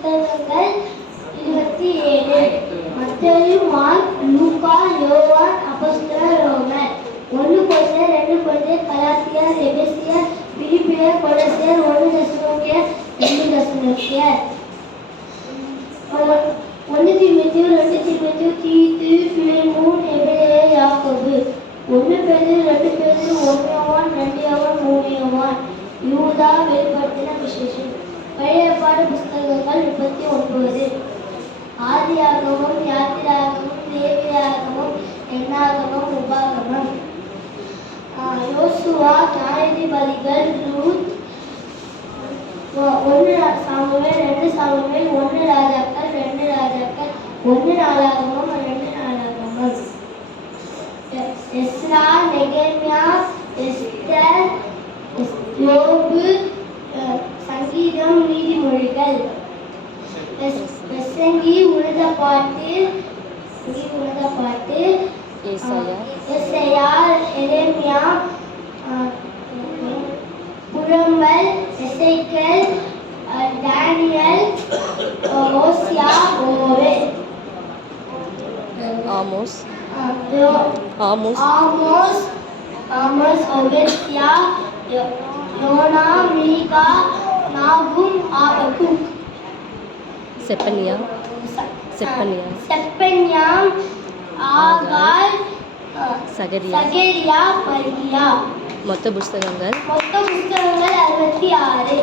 புஸ்தகங்கள் 27. மத்தேயு, மார்க், லூக்கா, யோவான், அப்போஸ்தலர், ரோமர். 1 கொரிந்தியர், 2 கொரிந்தியர், கலாத்தியர், எபேசியர், பிலிப்பியர், கொலோசியர், 1 தெசலோனிக்கேயர், 2 தெசலோனிக்கேயர். 1 தீமோத்தேயு, 2 தீமோத்தேயு, தீத்து, பிலேமோன், எபிரேயர், யாக்கோபு. 1 பேதுரு, 2 பேதுரு, 1 யோவான், 2 யோவான், 3 யோவான். யூதா வெளிப்படுத்தின விசேஷம். பழைய ஏற்பாடு புஸ்தகங்கள் 39. ஆதியாகமம், யாத்திராகமம், லேவியாகமம், எண்ணாகமம், உபாகமம். யோசுவா, நியாயாதிபதிகள், ரூத், 1 சாமுவேல், 2 சாமுவேல், 1 ராஜாக்கள், 2 ராஜாக்கள், 1 நாளாகமம், 2 நாளாகமம். எஸ்ரா, நெகேமியா, எஸ்தர், யோபு, சங்கீதம், நீதிமொழிகள். பிரசங்கி, உன்னதப்பாட்டு, எசேயா, எரேமியா, புலம்பல், எசேக்கியேல், தானியேல், ஓசியா, ஓவேல். ஆமோஸ், ஓபேத்யா, யோனா, மீகா, நாகும், ஆபகுக். செப்பனியா, ஆகாய், சகரியா, மல்கியா. மொத்த புஸ்தகங்கள் 66.